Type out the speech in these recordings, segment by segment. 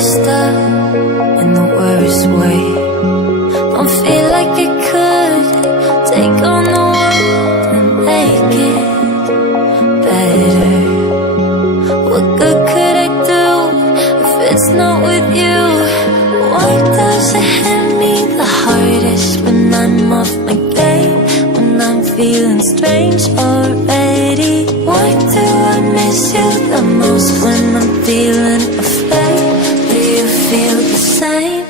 messed up in the worst way. Don't feel like I could take on the world and make it better. What good could I do if it's not with you? Why does it hit me the hardest when I'm off my game? When I'm feeling strange already? Why do I miss you the most when I'm feeling afraid? Do you feel the same?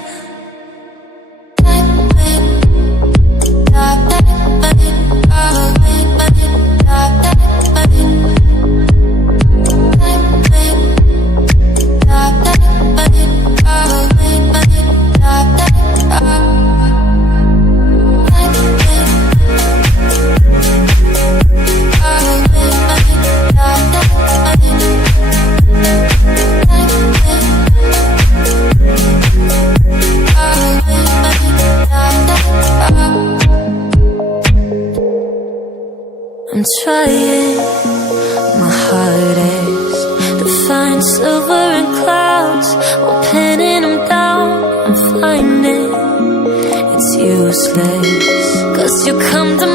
I'm trying my hardest to find silver in clouds while pinning them down. I'm finding it's useless, 'cause you come to